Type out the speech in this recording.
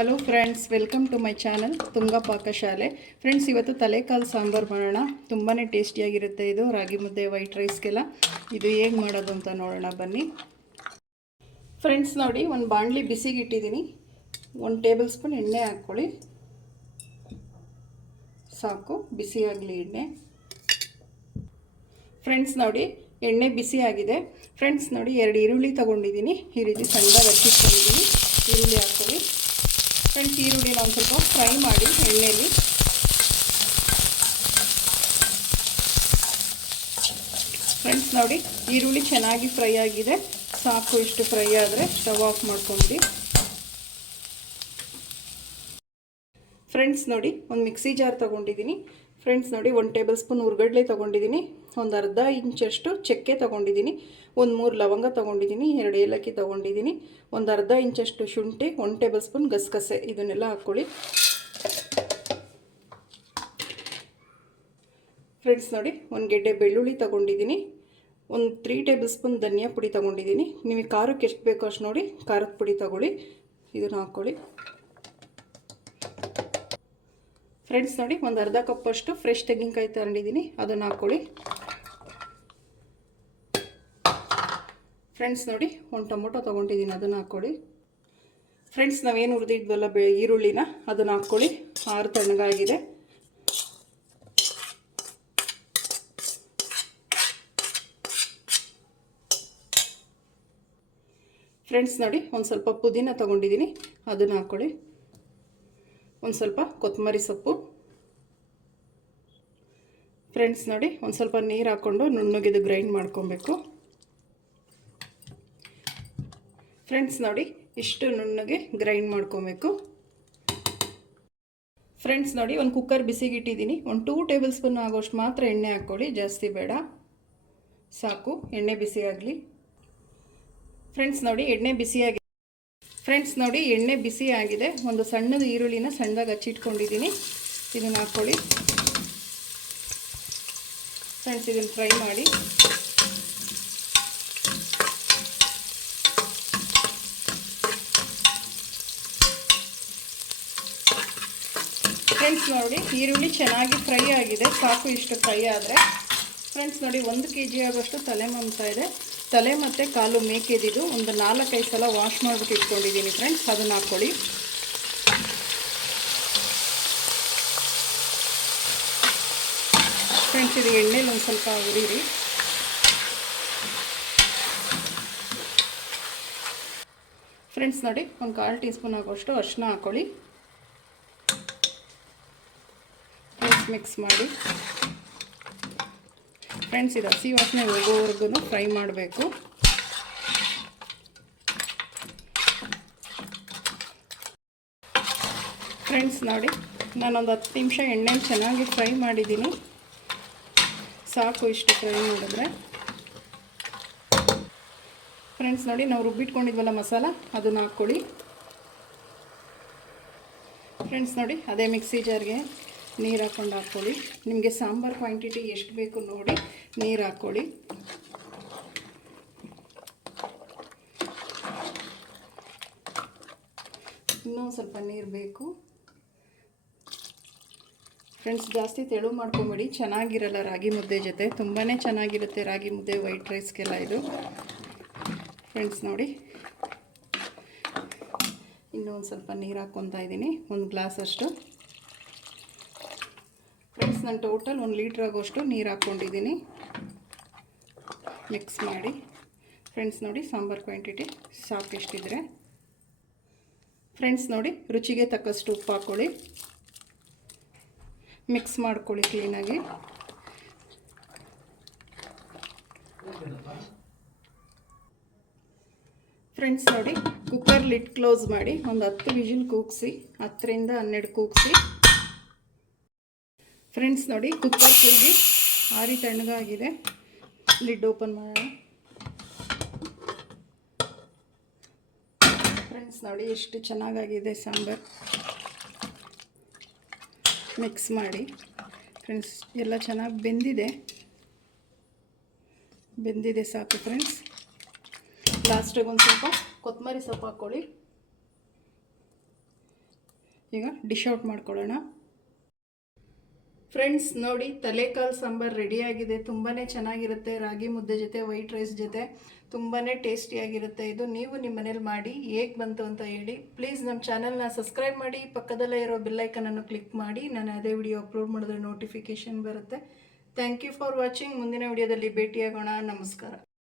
Hello friends welcome to my channel Tunga Pakashale friends ಇವತ್ತು ತಲೆಕಾಲು ಸಾಂಬಾರು ಮಾಡೋಣ. ತುಂಬಾ ಟೇಸ್ಟಿಯಾಗಿರುತ್ತೆ ಇದು, ರಾಗಿ ಮುದ್ದೆ ವೈಟ್ ರೈಸ್ಗೆಲ್ಲ ಇದು ಹೇಗೆ ಮಾಡೋದು ಅಂತ ನೋಡೋಣ, ಬನ್ನಿ. ಫ್ರೆಂಡ್ಸ್ ನೋಡಿ, ಒಂದು ಬಾಣಲಿ ಬಿಸಿಗೆ ಇಟ್ಟಿದ್ದೀನಿ ಒಂದು ಟೇಬಲ್ ಸ್ಪೂನ್ ಎಣ್ಣೆ ಹಾಕ್ಕೊಳ್ಳಿ. ಸಾಕು, ಬಿಸಿ ಆಗಲಿ ಎಣ್ಣೆ. ಫ್ರೆಂಡ್ಸ್ ನೋಡಿ, ಎಣ್ಣೆ ಬಿಸಿ ಆಗಿದೆ. ಫ್ರೆಂಡ್ಸ್ ನೋಡಿ, ಎರಡು ಈರುಳ್ಳಿ ತೊಗೊಂಡಿದ್ದೀನಿ. ಈ ರೀತಿ ಸಣ್ಣದಾಗಿ ಹಚ್ಚಿಟ್ಕೊಂಡಿದ್ದೀನಿ ಈರುಳ್ಳಿ ಹಾಕ್ಕೊಳ್ಳಿ. ಫ್ರೆಂಡ್ಸ್ ಈರುಳ್ಳಿನ ಒಂದು ಸ್ವಲ್ಪ ಫ್ರೈ ಮಾಡಿ ಎಣ್ಣೆಯಲ್ಲಿ ಫ್ರೆಂಡ್ಸ್ ನೋಡಿ, ಈರುಳ್ಳಿ ಚೆನ್ನಾಗಿ ಫ್ರೈ ಆಗಿದೆ. ಸಾಕು, ಇಷ್ಟು ಫ್ರೈ ಆದರೆ ಸ್ಟವ್ ಆಫ್ ಮಾಡ್ಕೊಂಬಿಡಿ ಫ್ರೆಂಡ್ಸ್ ನೋಡಿ, ಒಂದು ಮಿಕ್ಸಿ ಜಾರ್ ತೊಗೊಂಡಿದ್ದೀನಿ ಫ್ರೆಂಡ್ಸ್ ನೋಡಿ, ಒಂದು ಟೇಬಲ್ ಸ್ಪೂನ್ ಉರ್ಗಡ್ಲೆ ತೊಗೊಂಡಿದ್ದೀನಿ ಒಂದು ಅರ್ಧ ಇಂಚಷ್ಟು ಚಕ್ಕೆ ತೊಗೊಂಡಿದ್ದೀನಿ, ಒಂದು ಮೂರು ಲವಂಗ ತೊಗೊಂಡಿದ್ದೀನಿ, ಎರಡು ಏಲಕ್ಕಿ ತೊಗೊಂಡಿದ್ದೀನಿ, ಒಂದು ಅರ್ಧ ಇಂಚಷ್ಟು ಶುಂಠಿ ಒನ್ ಟೇಬಲ್ ಸ್ಪೂನ್ ಗಸಗಸೆ ಇದನ್ನೆಲ್ಲ ಹಾಕ್ಕೊಳ್ಳಿ. ಫ್ರೆಂಡ್ಸ್ ನೋಡಿ, ಒಂದು ಗೆಡ್ಡೆ ಬೆಳ್ಳುಳ್ಳಿ ತೊಗೊಂಡಿದ್ದೀನಿ, ಒಂದು ತ್ರೀ ಟೇಬಲ್ ಸ್ಪೂನ್ ಧನಿಯಾ ಪುಡಿ ತೊಗೊಂಡಿದ್ದೀನಿ. ನಿಮಗೆ ಖಾರಕ್ಕೆ ಎಷ್ಟು ಬೇಕೋ ಅಷ್ಟು ನೋಡಿ, ಖಾರದ ಪುಡಿ ತೊಗೊಳ್ಳಿ, ಇದನ್ನು ಹಾಕ್ಕೊಳ್ಳಿ. ಫ್ರೆಂಡ್ಸ್ ನೋಡಿ, ಒಂದು ಅರ್ಧ ಕಪ್ಪಷ್ಟು ಫ್ರೆಶ್ ತೆಂಗಿನಕಾಯಿ ತಗೊಂಡಿದ್ದೀನಿ, ಅದನ್ನು ಹಾಕ್ಕೊಳ್ಳಿ. ಫ್ರೆಂಡ್ಸ್ ನೋಡಿ, ಒಂದು ಟೊಮೊಟೊ ತೊಗೊಂಡಿದ್ದೀನಿ ಅದನ್ನು ಹಾಕ್ಕೊಳ್ಳಿ. ಫ್ರೆಂಡ್ಸ್ ನಾವೇನು ಹುರಿದಿದ್ವಲ್ಲ ಬೆ, ಈರುಳ್ಳಿನ, ಅದನ್ನು ಹಾಕ್ಕೊಳ್ಳಿ. ಆರು ತಣ್ಣಗಾಗಿದೆ. ಫ್ರೆಂಡ್ಸ್ ನೋಡಿ, ಒಂದು ಸ್ವಲ್ಪ ಪುದೀನ ತೊಗೊಂಡಿದ್ದೀನಿ ಅದನ್ನು ಹಾಕ್ಕೊಳ್ಳಿ. ಒಂದು ಸ್ವಲ್ಪ ಕೊತ್ತಂಬರಿ ಸೊಪ್ಪು. ಫ್ರೆಂಡ್ಸ್ ನೋಡಿ, ಒಂದು ಸ್ವಲ್ಪ ನೀರು ಹಾಕ್ಕೊಂಡು ನುಣ್ಣಗಿದು ಗ್ರೈಂಡ್ ಮಾಡ್ಕೊಬೇಕು. ಫ್ರೆಂಡ್ಸ್ ನೋಡಿ, ಇಷ್ಟು ನುಣ್ಣಗೆ ಗ್ರೈಂಡ್ ಮಾಡ್ಕೊಬೇಕು. ಫ್ರೆಂಡ್ಸ್ ನೋಡಿ, ಒಂದು ಕುಕ್ಕರ್ ಬಿಸಿಗೆ ಇಟ್ಟಿದ್ದೀನಿ ಒಂದು ಟೂ ಟೇಬಲ್ ಸ್ಪೂನ್ ಆಗೋಷ್ಟು ಮಾತ್ರ ಎಣ್ಣೆ ಹಾಕ್ಕೊಳ್ಳಿ, ಜಾಸ್ತಿ ಬೇಡ. ಸಾಕು, ಎಣ್ಣೆ ಬಿಸಿಯಾಗಲಿ ಫ್ರೆಂಡ್ಸ್ ನೋಡಿ, ಎಣ್ಣೆ ಬಿಸಿಯಾಗಿ ಫ್ರೆಂಡ್ಸ್ ನೋಡಿ, ಎಣ್ಣೆ ಬಿಸಿ ಆಗಿದೆ. ಒಂದು ಸಣ್ಣದ ಈರುಳ್ಳಿನ ಸಣ್ಣದಾಗಿ ಹಚ್ಚಿಟ್ಕೊಂಡಿದ್ದೀನಿ. ಇದನ್ನು ಹಾಕ್ಕೊಳ್ಳಿ. ಫ್ರೆಂಡ್ಸ್, ಇದನ್ನು ಫ್ರೈ ಮಾಡಿ. ಫ್ರೆಂಡ್ಸ್ ನೋಡಿ, ಈರುಳ್ಳಿ ಚೆನ್ನಾಗಿ ಫ್ರೈ ಆಗಿದೆ. ಸಾಕು ಇಷ್ಟು ಫ್ರೈ ಆದರೆ. ಫ್ರೆಂಡ್ಸ್ ನೋಡಿ, ಒಂದು ಕೆ ಜಿ ಆಗೋಷ್ಟು ತಲೆ ಮಮ್ತಾ ಇದೆ. ತಲೆ ಮತ್ತು ಕಾಲು ಮೇಕೆದಿದ್ದು ಒಂದು ನಾಲ್ಕೈದು ಸಲ ವಾಶ್ ಮಾಡಿಬಿಟ್ಟು ಇಟ್ಕೊಂಡಿದ್ದೀನಿ ಫ್ರೆಂಡ್ಸ್ ಅದನ್ನು ಹಾಕ್ಕೊಳ್ಳಿ ಫ್ರೆಂಡ್ಸ್ ಇದು ಎಣ್ಣೆಲಿ ಒಂದು ಸ್ವಲ್ಪ ಹುರಿರಿ. ಫ್ರೆಂಡ್ಸ್ ನೋಡಿ, ಒಂದು ಕಾಲು ಟೀ ಸ್ಪೂನ್ ಆಗೋಷ್ಟು ಅರಿಶಿನ ಹಾಕ್ಕೊಳ್ಳಿ ಮಿಕ್ಸ್ ಮಾಡಿ. ಫ್ರೆಂಡ್ಸ್ ಇದು ಹಸಿ ವಾಸನೆ ಹೋಗೋವರೆಗೂ ಫ್ರೈ ಮಾಡಬೇಕು. ಫ್ರೆಂಡ್ಸ್ ನೋಡಿ, ನಾನೊಂದು ಹತ್ತು ನಿಮಿಷ ಎಣ್ಣೆ ಚೆನ್ನಾಗಿ ಫ್ರೈ ಮಾಡಿದ್ದೀನಿ ಸಾಕು ಇಷ್ಟು ಫ್ರೈ ಮಾಡಿದ್ರೆ. ಫ್ರೆಂಡ್ಸ್ ನೋಡಿ, ನಾವು ರುಬ್ಬಿಟ್ಕೊಂಡಿದ್ವಲ್ಲ ಮಸಾಲ, ಅದನ್ನು ಹಾಕ್ಕೊಳ್ಳಿ. ಫ್ರೆಂಡ್ಸ್ ನೋಡಿ, ಅದೇ ಮಿಕ್ಸಿ ಜಾರ್ಗೆ ನೀರು ಹಾಕ್ಕೊಂಡು ಹಾಕ್ಕೊಳ್ಳಿ ನಿಮಗೆ ಸಾಂಬಾರು ಕ್ವಾಂಟಿಟಿ ಎಷ್ಟು ಬೇಕು ನೋಡಿ ನೀರು ಹಾಕ್ಕೊಳ್ಳಿ ಇನ್ನೂ ಸ್ವಲ್ಪ ನೀರು ಬೇಕು. ಫ್ರೆಂಡ್ಸ್ ಜಾಸ್ತಿ ತೆಳು ಮಾಡ್ಕೊಬೇಡಿ. ಚೆನ್ನಾಗಿರಲ್ಲ ರಾಗಿ ಮುದ್ದೆ ಜೊತೆ. ತುಂಬಾ ಚೆನ್ನಾಗಿರುತ್ತೆ ರಾಗಿ ಮುದ್ದೆ ವೈಟ್ ರೈಸ್ಗೆಲ್ಲ ಇದು. ಫ್ರೆಂಡ್ಸ್ ನೋಡಿ. ಇನ್ನೂ ಒಂದು ಸ್ವಲ್ಪ ನೀರು ಹಾಕ್ಕೊತಾ ಇದ್ದೀನಿ ಒಂದು ಗ್ಲಾಸ್ ಅಷ್ಟು. ಫ್ರೆಂಡ್ಸ್, ನಾನು ಟೋಟಲ್ ಒಂದು ಲೀಟ್ರ್ ಆಗೋಷ್ಟು ನೀರು ಹಾಕ್ಕೊಂಡಿದ್ದೀನಿ. ಮಿಕ್ಸ್ ಮಾಡಿ. ಫ್ರೆಂಡ್ಸ್ ನೋಡಿ, ಸಾಂಬಾರು ಕ್ವಾಂಟಿಟಿ ಸಾಕಿಷ್ಟಿದ್ರೆ. ಫ್ರೆಂಡ್ಸ್ ನೋಡಿ, ರುಚಿಗೆ ತಕ್ಕಷ್ಟು ಉಪ್ಪು ಹಾಕ್ಕೊಳ್ಳಿ ಮಿಕ್ಸ್ ಮಾಡ್ಕೊಳ್ಳಿ ಕ್ಲೀನಾಗಿ ಫ್ರೆಂಡ್ಸ್ ನೋಡಿ ಕುಕ್ಕರ್ ಲಿಡ್ ಕ್ಲೋಸ್ ಮಾಡಿ ಒಂದು ಹತ್ತು ವಿಜಿಲ್ ಕೂಗಿಸಿ, ಹತ್ತರಿಂದ ಹನ್ನೆರಡು ಕೂಗಿಸಿ. ಫ್ರೆಂಡ್ಸ್ ನೋಡಿ, ಕುಕ್ಕರ್ ಕೂಗಿ ಆರಿ ತಣ್ಣಗಾಗಿದೆ. ಲಿಡ್ ಓಪನ್ ಮಾಡೋಣ. ಫ್ರೆಂಡ್ಸ್ ನೋಡಿ, ಎಷ್ಟು ಚೆನ್ನಾಗಾಗಿದೆ ಸಾಂಬಾರು. ಮಿಕ್ಸ್ ಮಾಡಿ. ಫ್ರೆಂಡ್ಸ್, ಎಲ್ಲ ಚೆನ್ನಾಗಿ ಬೆಂದಿದೆ. ಬೆಂದಿದೆ ಸಾಕು ಫ್ರೆಂಡ್ಸ್. ಲಾಸ್ಟಿಗೆ ಒಂದು ಸ್ವಲ್ಪ ಕೊತ್ತಂಬರಿ ಸೊಪ್ಪು ಹಾಕ್ಕೊಳ್ಳಿ. ಈಗ ಡಿಶ್ ಔಟ್ ಮಾಡ್ಕೊಳ್ಳೋಣ. ಫ್ರೆಂಡ್ಸ್ ನೋಡಿ, ತಲೆಕಾಲು ಸಾಂಬಾರು ರೆಡಿಯಾಗಿದೆ. ತುಂಬಾ ಚೆನ್ನಾಗಿರುತ್ತೆ. ರಾಗಿ ಮುದ್ದೆ ಜೊತೆ ವೈಟ್ ರೈಸ್ ಜೊತೆ. ತುಂಬಾ ಟೇಸ್ಟಿಯಾಗಿರುತ್ತೆ. ಇದು ನೀವು ನಿಮ್ಮ ಮನೇಲಿ ಮಾಡಿ, ಹೇಗೆ ಬಂತು ಅಂತ ಹೇಳಿ ಪ್ಲೀಸ್ ನಮ್ಮ ಚಾನಲ್ನ ಸಬ್ಸ್ಕ್ರೈಬ್ ಮಾಡಿ, ಪಕ್ಕದಲ್ಲೇ ಇರೋ ಬೆಲ್ಲೈಕನನ್ನು ಕ್ಲಿಕ್ ಮಾಡಿ, ನಾನು ಅದೇ ವಿಡಿಯೋ ಅಪ್ಲೋಡ್ ಮಾಡಿದ್ರೆ ನೋಟಿಫಿಕೇಷನ್ ಬರುತ್ತೆ. ಥ್ಯಾಂಕ್ ಯು ಫಾರ್ ವಾಚಿಂಗ್ ಮುಂದಿನ ವಿಡಿಯೋದಲ್ಲಿ ಭೇಟಿಯಾಗೋಣ. ನಮಸ್ಕಾರ.